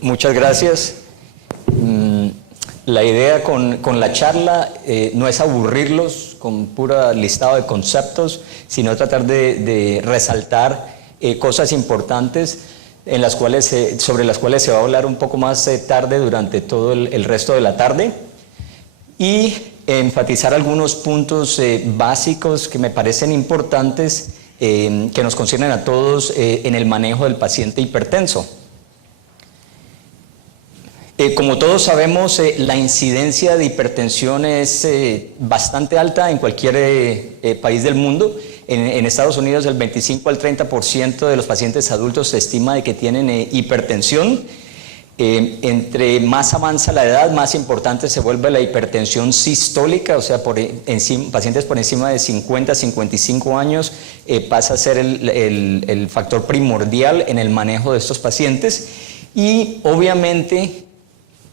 Muchas gracias. La idea con la charla no es aburrirlos con pura listado de conceptos, sino tratar de resaltar cosas importantes en las cuales, sobre las cuales se va a hablar un poco más tarde durante todo el resto de la tarde, y enfatizar algunos puntos básicos que me parecen importantes que nos conciernen a todos en el manejo del paciente hipertenso. Como todos sabemos, la incidencia de hipertensión es bastante alta en cualquier país del mundo. En Estados Unidos el 25 al 30% de los pacientes adultos se estima de que tienen hipertensión. Entre más avanza la edad, más importante se vuelve la hipertensión sistólica, o sea, pacientes por encima de 50, 55 años pasa a ser el factor primordial en el manejo de estos pacientes. Y obviamente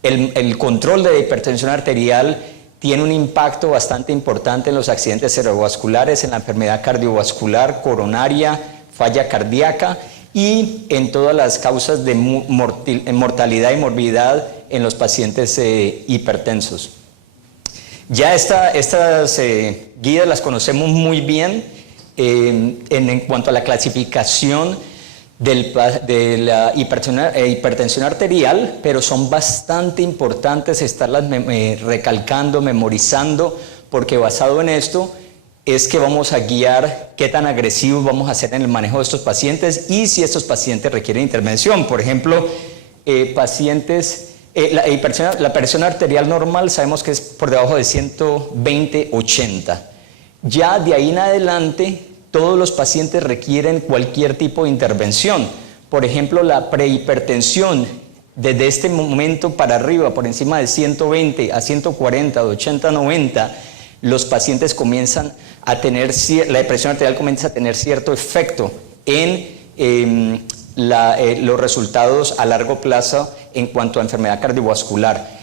el control de hipertensión arterial tiene un impacto bastante importante en los accidentes cerebrovasculares, en la enfermedad cardiovascular, coronaria, falla cardíaca y en todas las causas de mortalidad y morbidad en los pacientes hipertensos. Ya estas guías las conocemos muy bien en cuanto a la clasificación de la hipertensión arterial, pero son bastante importantes estarlas recalcando, memorizando, porque basado en esto es que vamos a guiar qué tan agresivos vamos a hacer en el manejo de estos pacientes y si estos pacientes requieren intervención. Por ejemplo, la presión arterial normal sabemos que es por debajo de 120/80. Ya de ahí en adelante todos los pacientes requieren cualquier tipo de intervención. Por ejemplo, la prehipertensión, desde este momento para arriba, por encima de 120 a 140, de 80 a 90, los pacientes comienzan a tener, la presión arterial comienza a tener cierto efecto en los resultados a largo plazo en cuanto a enfermedad cardiovascular.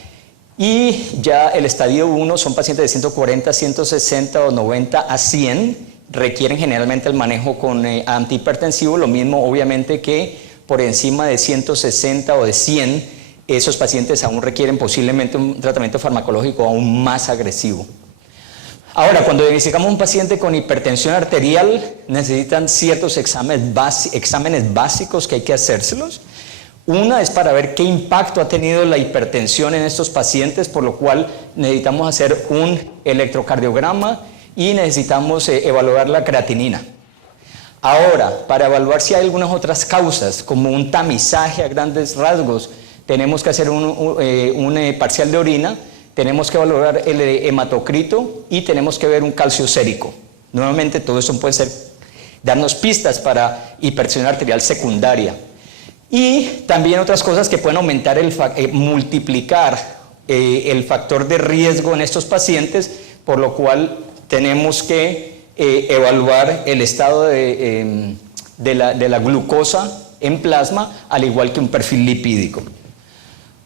Y ya el estadio 1 son pacientes de 140, 160 o 90 a 100, requieren generalmente el manejo con antihipertensivo, lo mismo obviamente que por encima de 160 o de 100, esos pacientes aún requieren posiblemente un tratamiento farmacológico aún más agresivo. Ahora, cuando diagnosticamos un paciente con hipertensión arterial, necesitan ciertos exámenes básicos que hay que hacérselos. Una es para ver qué impacto ha tenido la hipertensión en estos pacientes, por lo cual necesitamos hacer un electrocardiograma y necesitamos evaluar la creatinina. Ahora, para evaluar si hay algunas otras causas, como un tamizaje a grandes rasgos, tenemos que hacer un parcial de orina, tenemos que evaluar el hematocrito y tenemos que ver un calcio sérico. Nuevamente, todo eso puede darnos pistas para hipertensión arterial secundaria. Y también otras cosas que pueden aumentar, multiplicar el factor de riesgo en estos pacientes, por lo cual tenemos que evaluar el estado de la glucosa en plasma, al igual que un perfil lipídico.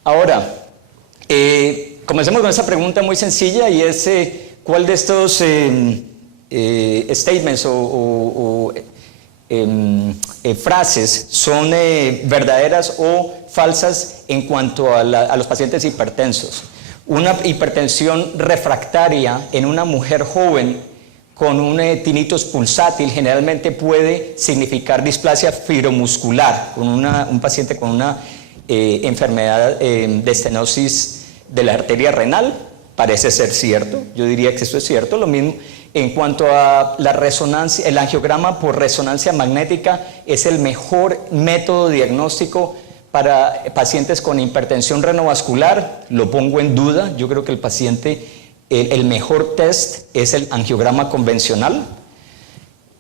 Ahora, comencemos con esa pregunta muy sencilla, y es ¿cuál de estos statements o frases son verdaderas o falsas en cuanto a los pacientes hipertensos? Una hipertensión refractaria en una mujer joven con un tinnitus pulsátil generalmente puede significar displasia fibromuscular, con un paciente con una enfermedad de estenosis de la arteria renal. Parece ser cierto, yo diría que esto es cierto. Lo mismo en cuanto a la resonancia, el angiograma por resonancia magnética es el mejor método diagnóstico para pacientes con hipertensión renovascular. Lo pongo en duda. Yo creo que el mejor test es el angiograma convencional.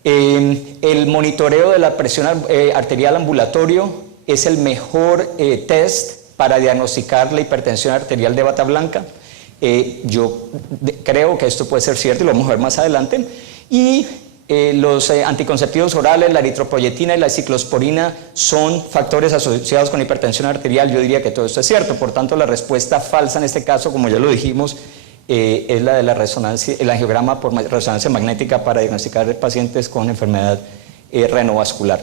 El monitoreo de la presión arterial ambulatorio es el mejor test para diagnosticar la hipertensión arterial de bata blanca. Yo creo que esto puede ser cierto y lo vamos a ver más adelante. Y los anticonceptivos orales, la eritropoyetina y la ciclosporina son factores asociados con hipertensión arterial. Yo diría que todo esto es cierto. Por tanto, la respuesta falsa en este caso, como ya lo dijimos, es la de la resonancia, el angiograma por resonancia magnética para diagnosticar pacientes con enfermedad renovascular.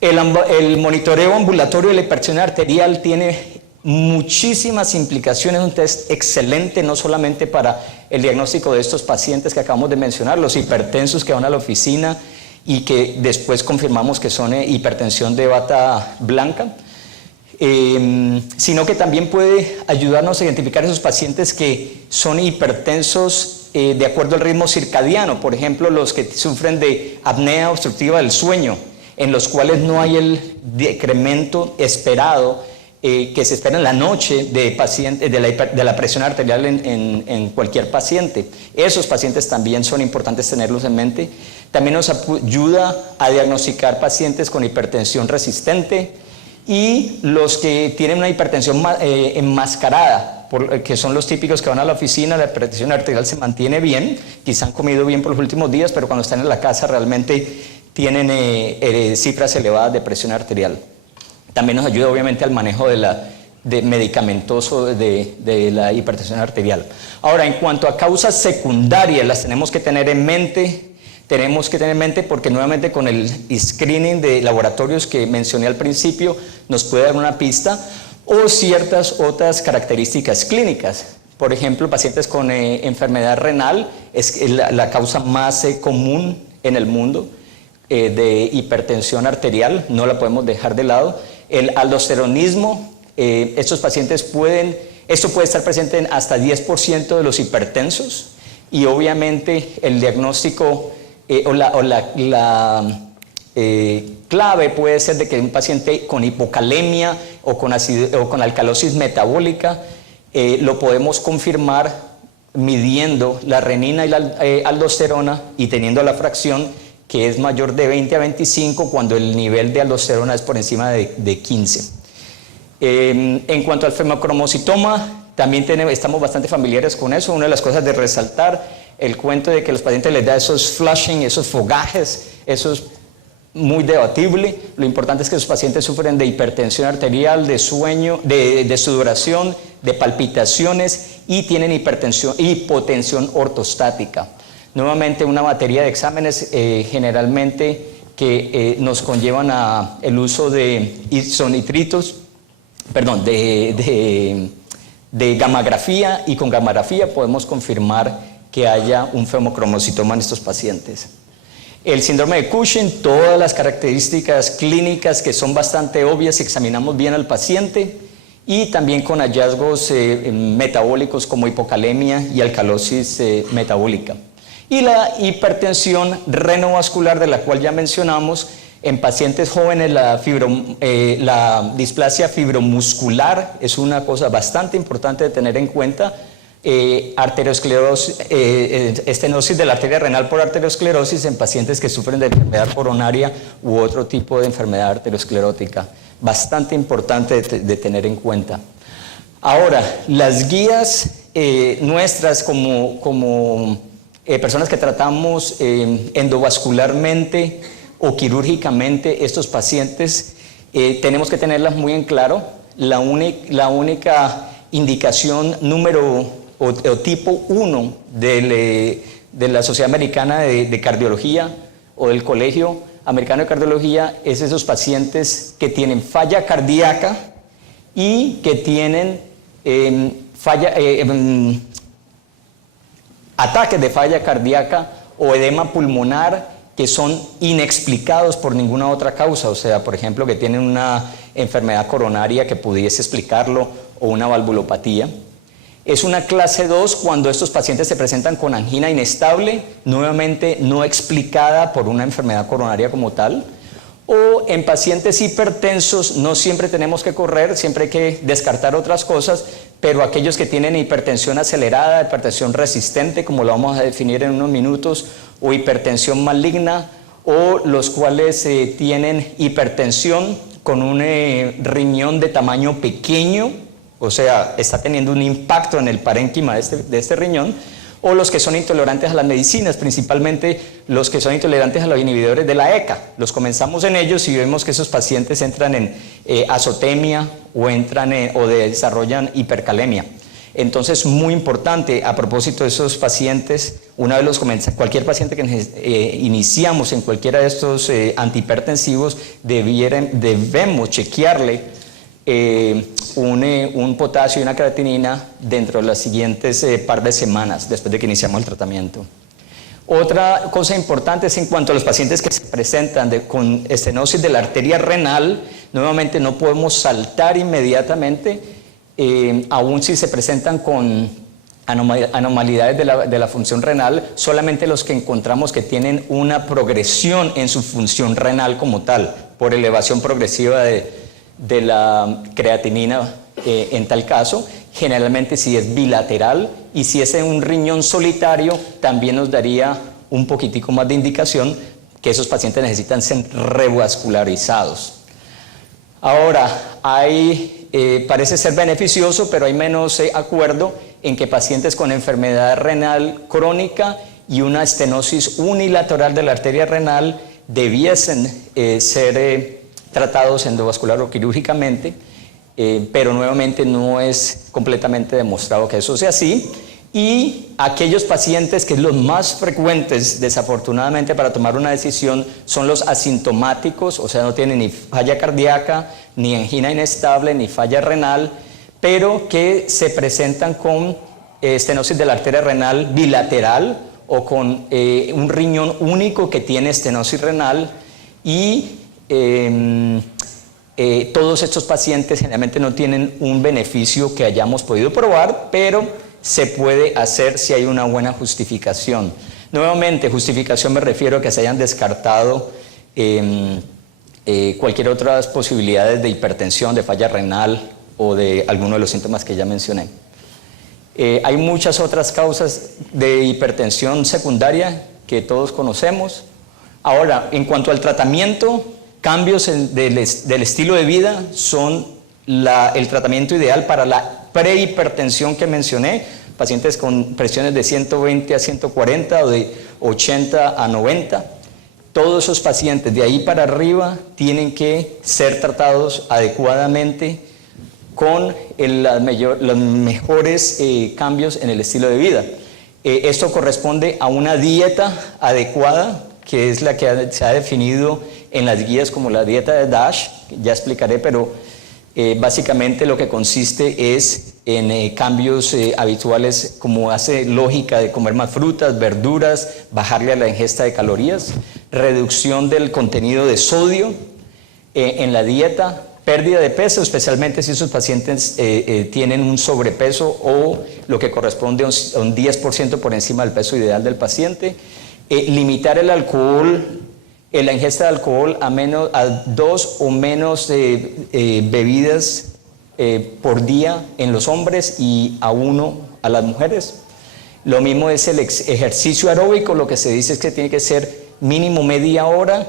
El monitoreo ambulatorio de la hipertensión arterial tiene muchísimas implicaciones, un test excelente no solamente para el diagnóstico de estos pacientes que acabamos de mencionar, los hipertensos que van a la oficina y que después confirmamos que son hipertensión de bata blanca, sino que también puede ayudarnos a identificar esos pacientes que son hipertensos de acuerdo al ritmo circadiano, por ejemplo los que sufren de apnea obstructiva del sueño, en los cuales no hay el decremento esperado que se espera en la noche de la presión arterial en cualquier paciente. Esos pacientes también son importantes tenerlos en mente. También nos ayuda a diagnosticar pacientes con hipertensión resistente y los que tienen una hipertensión enmascarada, que son los típicos que van a la oficina, la hipertensión arterial se mantiene bien, quizá han comido bien por los últimos días, pero cuando están en la casa realmente tienen cifras elevadas de presión arterial. También nos ayuda obviamente al manejo de medicamentoso de la hipertensión arterial. Ahora, en cuanto a causas secundarias, las tenemos que tener en mente. Porque nuevamente con el screening de laboratorios que mencioné al principio nos puede dar una pista, o ciertas otras características clínicas. Por ejemplo, pacientes con enfermedad renal es la causa más común en el mundo de hipertensión arterial, no la podemos dejar de lado. El aldosteronismo, estos pacientes esto puede estar presente en hasta 10% de los hipertensos, y obviamente el diagnóstico clave puede ser de que un paciente con hipocalemia o con alcalosis metabólica lo podemos confirmar midiendo la renina y la aldosterona y teniendo la fracción que es mayor de 20 a 25 cuando el nivel de aldosterona es por encima de 15. En cuanto al femocromocitoma, también estamos bastante familiares con eso. Una de las cosas de resaltar, el cuento de que a los pacientes les da esos flushing, esos fogajes, eso es muy debatible. Lo importante es que los pacientes sufren de hipertensión arterial, de sueño, de sudoración, de palpitaciones y tienen hipotensión ortostática. Nuevamente una batería de exámenes generalmente que nos conllevan a el uso de isonitritos, de gammagrafía, y con gammagrafía podemos confirmar que haya un femocromocitoma en estos pacientes. El síndrome de Cushing, todas las características clínicas que son bastante obvias si examinamos bien al paciente, y también con hallazgos metabólicos como hipocalemia y alcalosis metabólica. Y la hipertensión renovascular, de la cual ya mencionamos, en pacientes jóvenes la displasia fibromuscular es una cosa bastante importante de tener en cuenta. Arteriosclerosis, estenosis de la arteria renal por arteriosclerosis en pacientes que sufren de enfermedad coronaria u otro tipo de enfermedad arteriosclerótica. Bastante importante de tener en cuenta. Ahora, las guías nuestras como personas que tratamos endovascularmente o quirúrgicamente estos pacientes, tenemos que tenerlas muy en claro. La única indicación o tipo 1 de la Sociedad Americana de Cardiología o del Colegio Americano de Cardiología es esos pacientes que tienen falla cardíaca y que tienen ataques de falla cardíaca o edema pulmonar que son inexplicados por ninguna otra causa, o sea, por ejemplo, que tienen una enfermedad coronaria que pudiese explicarlo o una valvulopatía. Es una clase 2 cuando estos pacientes se presentan con angina inestable, nuevamente no explicada por una enfermedad coronaria como tal, o en pacientes hipertensos no siempre tenemos que correr, siempre hay que descartar otras cosas, pero aquellos que tienen hipertensión acelerada, hipertensión resistente, como lo vamos a definir en unos minutos, o hipertensión maligna, o los cuales tienen hipertensión con un riñón de tamaño pequeño, o sea, está teniendo un impacto en el parénquima de este riñón, o los que son intolerantes a las medicinas, principalmente los que son intolerantes a los inhibidores de la ECA. Los comenzamos en ellos y vemos que esos pacientes entran en azotemia o desarrollan hipercalemia. Entonces, muy importante, a propósito de esos pacientes, cualquier paciente que iniciamos en cualquiera de estos antihipertensivos, debemos chequearle un potasio y una creatinina dentro de las siguientes par de semanas después de que iniciamos el tratamiento. Otra cosa importante es en cuanto a los pacientes que se presentan con estenosis de la arteria renal. Nuevamente no podemos saltar inmediatamente, aún si se presentan con anomalidades de la función renal, solamente los que encontramos que tienen una progresión en su función renal como tal, por elevación progresiva de la creatinina en tal caso. Generalmente si es bilateral, y si es en un riñón solitario también nos daría un poquitico más de indicación que esos pacientes necesitan ser revascularizados. Ahora, parece ser beneficioso, pero hay menos acuerdo en que pacientes con enfermedad renal crónica y una estenosis unilateral de la arteria renal debiesen ser tratados endovascular o quirúrgicamente, pero nuevamente no es completamente demostrado que eso sea así. Y aquellos pacientes que los más frecuentes, desafortunadamente, para tomar una decisión son los asintomáticos, o sea, no tienen ni falla cardíaca, ni angina inestable, ni falla renal, pero que se presentan con estenosis de la arteria renal bilateral o con un riñón único que tiene estenosis renal, y todos estos pacientes generalmente no tienen un beneficio que hayamos podido probar, pero se puede hacer si hay una buena justificación. Nuevamente, justificación me refiero a que se hayan descartado cualquier otras posibilidades de hipertensión, de falla renal o de alguno de los síntomas que ya mencioné. Hay muchas otras causas de hipertensión secundaria que todos conocemos. Ahora, en cuanto al tratamiento, cambios del estilo de vida son el tratamiento ideal para la prehipertensión que mencioné, pacientes con presiones de 120 a 140 o de 80 a 90. Todos esos pacientes de ahí para arriba tienen que ser tratados adecuadamente con los mejores cambios en el estilo de vida. Esto corresponde a una dieta adecuada, que es la que se ha definido en las guías como la dieta de DASH, ya explicaré, pero básicamente lo que consiste es en cambios habituales, como hace lógica de comer más frutas, verduras, bajarle a la ingesta de calorías, reducción del contenido de sodio en la dieta, pérdida de peso, especialmente si esos pacientes tienen un sobrepeso o lo que corresponde a un 10% por encima del peso ideal del paciente, limitar el alcohol, la ingesta de alcohol a 2 o menos bebidas por día en los hombres y a 1 a las mujeres. Lo mismo es el ejercicio aeróbico, lo que se dice es que tiene que ser mínimo media hora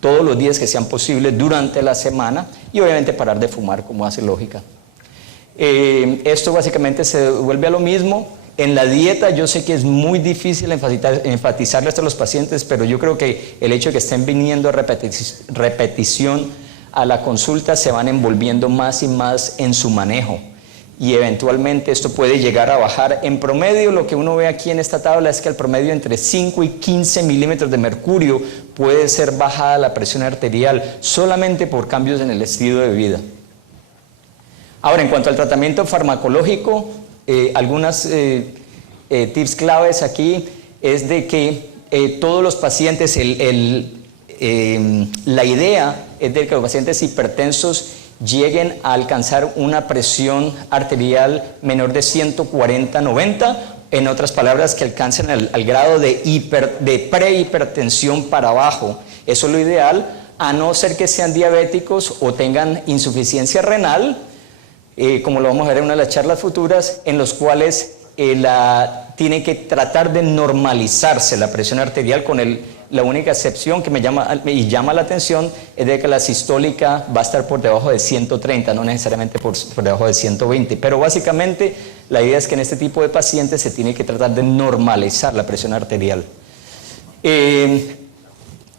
todos los días que sean posibles durante la semana, y obviamente parar de fumar, como hace lógica. Esto básicamente se vuelve a lo mismo. En la dieta yo sé que es muy difícil enfatizarle esto a los pacientes, pero yo creo que el hecho de que estén viniendo a repetición a la consulta se van envolviendo más y más en su manejo, y eventualmente esto puede llegar a bajar. En promedio, lo que uno ve aquí en esta tabla es que al promedio entre 5 y 15 milímetros de mercurio puede ser bajada la presión arterial solamente por cambios en el estilo de vida. Ahora, en cuanto al tratamiento farmacológico, algunas tips claves aquí es de que todos los pacientes, la idea es de que los pacientes hipertensos lleguen a alcanzar una presión arterial menor de 140/90, en otras palabras, que alcancen al grado de prehipertensión para abajo. Eso es lo ideal, a no ser que sean diabéticos o tengan insuficiencia renal, como lo vamos a ver en una de las charlas futuras, en los cuales tiene que tratar de normalizarse la presión arterial, con la única excepción que me llama la atención es de que la sistólica va a estar por debajo de 130, no necesariamente por debajo de 120, pero básicamente la idea es que en este tipo de pacientes se tiene que tratar de normalizar la presión arterial.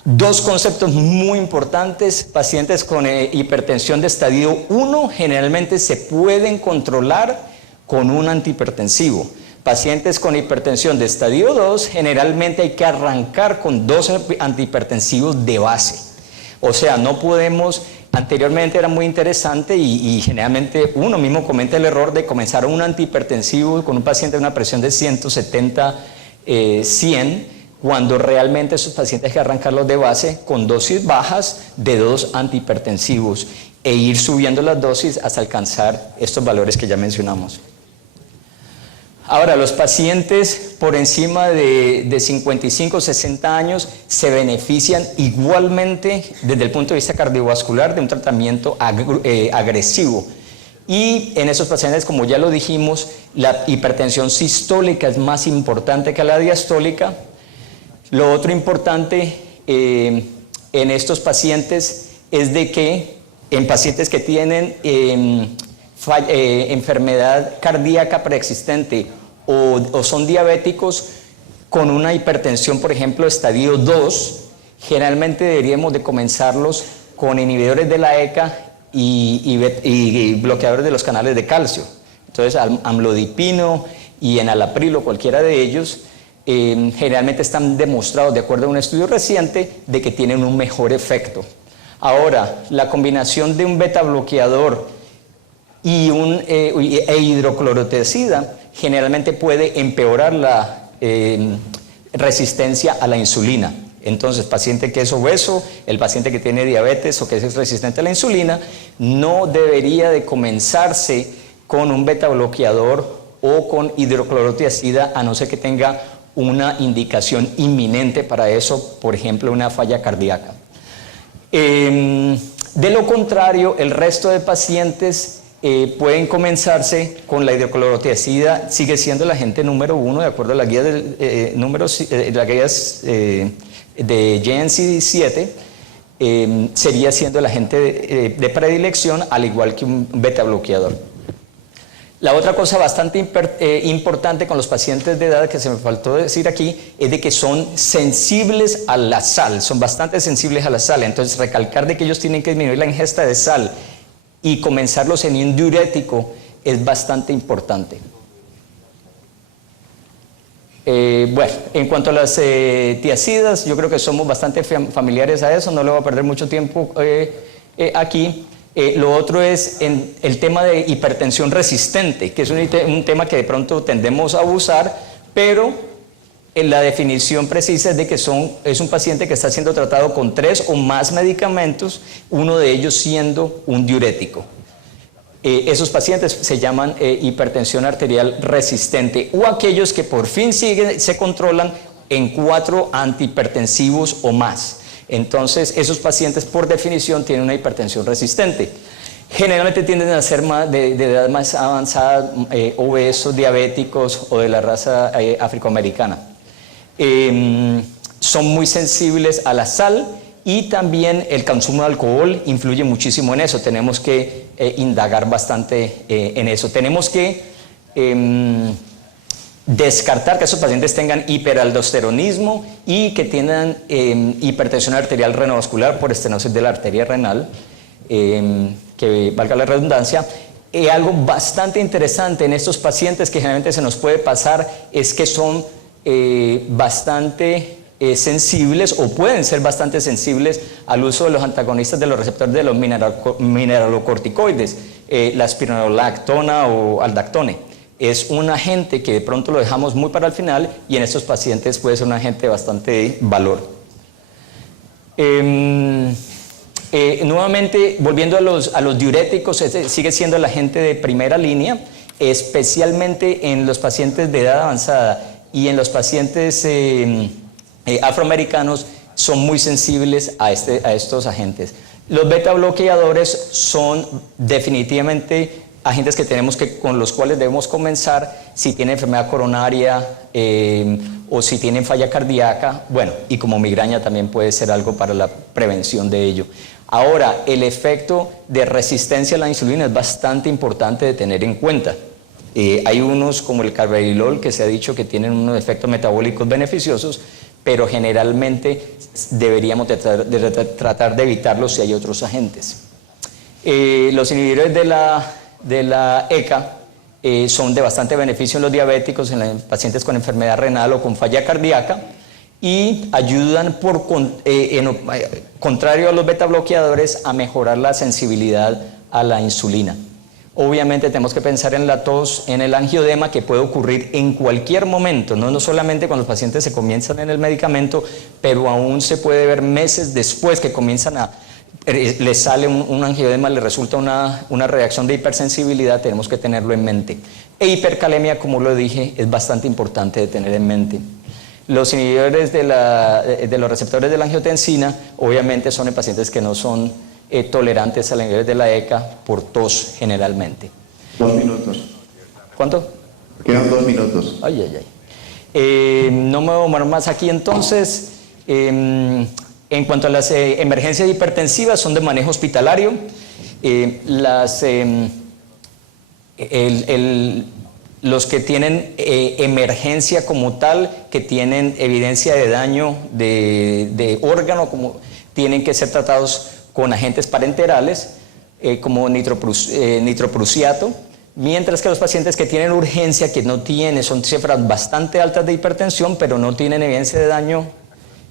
Dos conceptos muy importantes: pacientes con hipertensión de estadio 1 generalmente se pueden controlar con un antihipertensivo. pacientes con hipertensión de estadio 2, generalmente hay que arrancar con 2 antihipertensivos de base. O sea, no podemos, anteriormente era muy interesante y generalmente uno mismo comete el error de comenzar un antihipertensivo con un paciente de una presión de 170, 100, cuando realmente esos pacientes hay que arrancarlos de base con dosis bajas de 2 antihipertensivos e ir subiendo las dosis hasta alcanzar estos valores que ya mencionamos. Ahora, los pacientes por encima de 55 o 60 años se benefician igualmente desde el punto de vista cardiovascular de un tratamiento agresivo. Y en esos pacientes, como ya lo dijimos, la hipertensión sistólica es más importante que la diastólica. Lo otro importante en estos pacientes es de que en pacientes que tienen enfermedad cardíaca preexistente o son diabéticos con una hipertensión, por ejemplo, estadio 2, generalmente deberíamos de comenzarlos con inhibidores de la ECA y bloqueadores de los canales de calcio. Entonces, amlodipino y enalapril o cualquiera de ellos generalmente están demostrados, de acuerdo a un estudio reciente, de que tienen un mejor efecto. Ahora, la combinación de un beta bloqueador e hidroclorotiazida generalmente puede empeorar la resistencia a la insulina. Entonces, paciente que es obeso, el paciente que tiene diabetes o que es resistente a la insulina, no debería de comenzarse con un beta bloqueador o con hidroclorotiazida, a no ser que tenga una indicación inminente para eso, por ejemplo, una falla cardíaca. De lo contrario, el resto de pacientes pueden comenzarse con la hidroclorotiazida, sigue siendo el agente número 1 de acuerdo a las guías de JNCD7, sería siendo el agente de predilección, al igual que un beta bloqueador. La otra cosa bastante importante con los pacientes de edad que se me faltó decir aquí es de que son sensibles a la sal, son bastante sensibles a la sal. Entonces, recalcar de que ellos tienen que disminuir la ingesta de sal y comenzarlos en un diurético es bastante importante. Bueno, en cuanto a las tiazidas, yo creo que somos bastante familiares a eso, no le voy a perder mucho tiempo aquí. Lo otro es el tema de hipertensión resistente, que es un tema que de pronto tendemos a abusar, pero la definición precisa es de que es un paciente que está siendo tratado con 3 o más medicamentos, uno de ellos siendo un diurético. Esos pacientes se llaman hipertensión arterial resistente, o aquellos que por fin se controlan en 4 antihipertensivos o más. Entonces, esos pacientes por definición tienen una hipertensión resistente. Generalmente tienden a ser de edad más avanzada, obesos, diabéticos o de la raza afroamericana. Son muy sensibles a la sal y también el consumo de alcohol influye muchísimo en eso. Tenemos que indagar bastante en eso. Tenemos que descartar que esos pacientes tengan hiperaldosteronismo y que tengan hipertensión arterial renovascular por estenosis de la arteria renal, que valga la redundancia. Algo bastante interesante en estos pacientes que generalmente se nos puede pasar es que son bastante sensibles o pueden ser bastante sensibles al uso de los antagonistas de los receptores de los mineralocorticoides, la espironolactona o aldactone. Es un agente que de pronto lo dejamos muy para el final y en estos pacientes puede ser un agente de bastante valor. Nuevamente, volviendo a los diuréticos, sigue siendo el agente de primera línea, especialmente en los pacientes de edad avanzada y en los pacientes afroamericanos son muy sensibles a estos agentes. Los beta bloqueadores son definitivamente agentes con los cuales debemos comenzar si tienen enfermedad coronaria o si tienen falla cardíaca, bueno, y como migraña también puede ser algo para la prevención de ello. Ahora, el efecto de resistencia a la insulina es bastante importante de tener en cuenta. Hay unos como el carvedilol que se ha dicho que tienen unos efectos metabólicos beneficiosos, pero generalmente deberíamos tratar de evitarlos si hay otros agentes. Los inhibidores de la ECA son de bastante beneficio en los diabéticos, en los pacientes con enfermedad renal o con falla cardíaca, y ayudan, contrario a los beta bloqueadores, a mejorar la sensibilidad a la insulina. Obviamente tenemos que pensar en la tos, en el angiodema, que puede ocurrir en cualquier momento, no solamente cuando los pacientes se comienzan en el medicamento, pero aún se puede ver meses después que comienzan les sale un angiodema, les resulta una reacción de hipersensibilidad. Tenemos que tenerlo en mente. E hipercalemia, como lo dije, es bastante importante de tener en mente. Los inhibidores de los receptores de la angiotensina, obviamente son en pacientes que no son tolerantes a los inhibidores de la ECA por tos generalmente. 2 minutos. ¿Cuánto? Quedan 2 minutos. Ay. No me voy a demorar más aquí entonces. En cuanto a las emergencias hipertensivas, son de manejo hospitalario. Los que tienen emergencia como tal, que tienen evidencia de daño de órgano, tienen que ser tratados con agentes parenterales, como nitroprusiato, mientras que los pacientes que tienen urgencia, que no tienen, son cifras bastante altas de hipertensión, pero no tienen evidencia de daño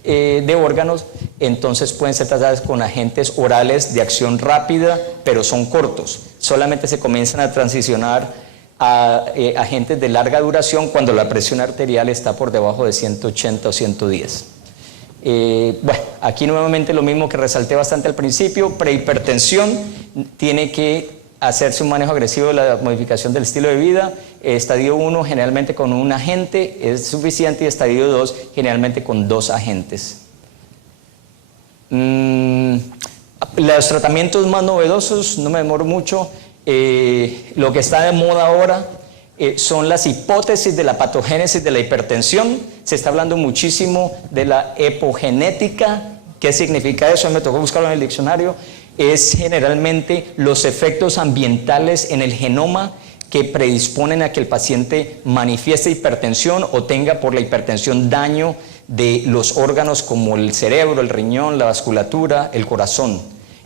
de órganos, entonces pueden ser tratadas con agentes orales de acción rápida, pero son cortos. Solamente se comienzan a transicionar a agentes de larga duración cuando la presión arterial está por debajo de 180 o 110. Bueno, aquí nuevamente lo mismo que resalté bastante al principio: prehipertensión, tiene que hacerse un manejo agresivo de la modificación del estilo de vida. Estadio 1 generalmente con un agente es suficiente, y estadio 2 generalmente con 2 agentes. Los tratamientos más novedosos, no me demoro mucho, lo que está de moda ahora son las hipótesis de la patogénesis de la hipertensión. Se está hablando muchísimo de la epigenética. ¿Qué significa eso? Me tocó buscarlo en el diccionario. Es generalmente los efectos ambientales en el genoma que predisponen a que el paciente manifieste hipertensión o tenga por la hipertensión daño de los órganos como el cerebro, el riñón, la vasculatura, el corazón.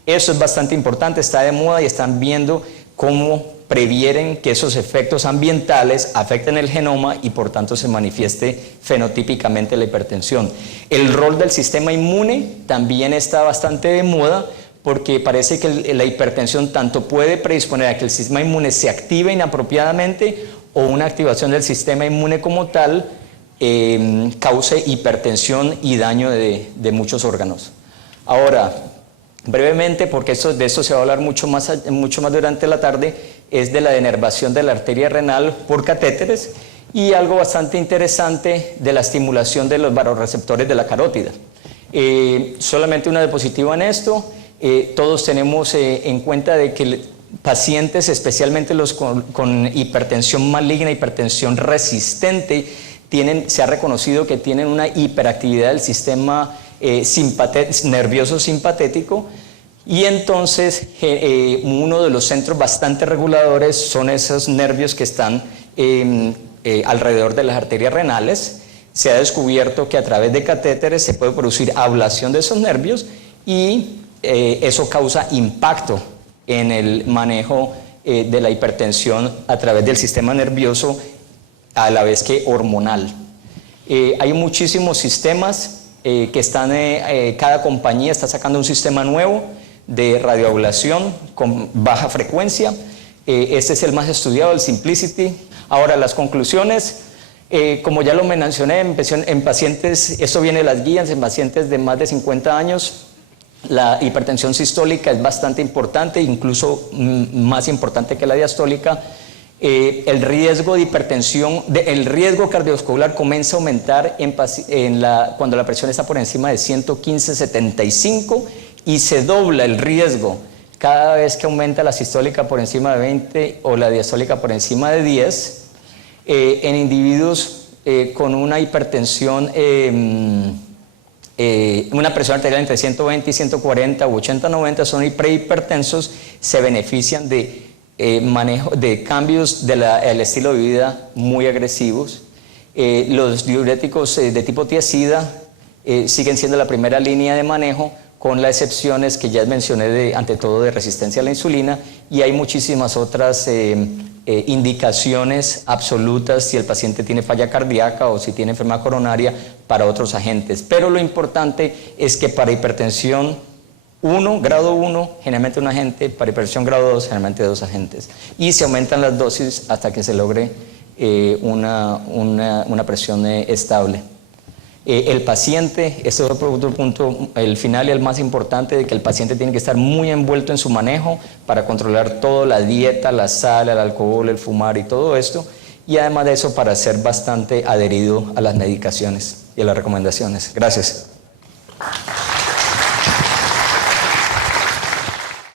Eso es bastante importante, está de moda, y están viendo cómo previenen que esos efectos ambientales afecten el genoma y por tanto se manifieste fenotípicamente la hipertensión. El rol del sistema inmune también está bastante de moda, porque parece que la hipertensión tanto puede predisponer a que el sistema inmune se active inapropiadamente, o una activación del sistema inmune como tal cause hipertensión y daño de muchos órganos. Ahora, brevemente, porque de esto se va a hablar mucho más durante la tarde, es de la denervación de la arteria renal por catéteres, y algo bastante interesante de la estimulación de los vasoreceptores de la carótida. Solamente una diapositiva en esto. Todos tenemos en cuenta de que pacientes, especialmente los con hipertensión maligna, hipertensión resistente, se ha reconocido que tienen una hiperactividad del sistema nervioso simpatético, y entonces uno de los centros bastante reguladores son esos nervios que están alrededor de las arterias renales. Se ha descubierto que a través de catéteres se puede producir ablación de esos nervios, y eso causa impacto en el manejo de la hipertensión a través del sistema nervioso, a la vez que hormonal. Hay muchísimos sistemas que están, cada compañía está sacando un sistema nuevo de radioablación con baja frecuencia. Este es el más estudiado, el Simplicity. Ahora, las conclusiones, como ya lo mencioné, en pacientes, esto viene de las guías, en pacientes de más de 50 años, la hipertensión sistólica es bastante importante, incluso más importante que la diastólica. El riesgo de hipertensión, el riesgo cardiovascular comienza a aumentar cuando la presión está por encima de 115/75, y se dobla el riesgo cada vez que aumenta la sistólica por encima de 20 o la diastólica por encima de 10. En individuos con una hipertensión, una presión arterial entre 120 y 140 u 80-90, son prehipertensos, se benefician de manejo de cambios del estilo de vida muy agresivos. Los diuréticos de tipo tiazida siguen siendo la primera línea de manejo, con las excepciones que ya mencioné, ante todo de resistencia a la insulina, y hay muchísimas otras indicaciones absolutas si el paciente tiene falla cardíaca o si tiene enfermedad coronaria para otros agentes. Pero lo importante es que para hipertensión grado 1, generalmente un agente; para hipertensión grado 2, generalmente 2 agentes. Y se aumentan las dosis hasta que se logre una presión estable. El paciente, este es otro punto, el final y el más importante, de que el paciente tiene que estar muy envuelto en su manejo para controlar toda la dieta, la sal, el alcohol, el fumar y todo esto. Y además de eso, para ser bastante adherido a las medicaciones y a las recomendaciones. Gracias.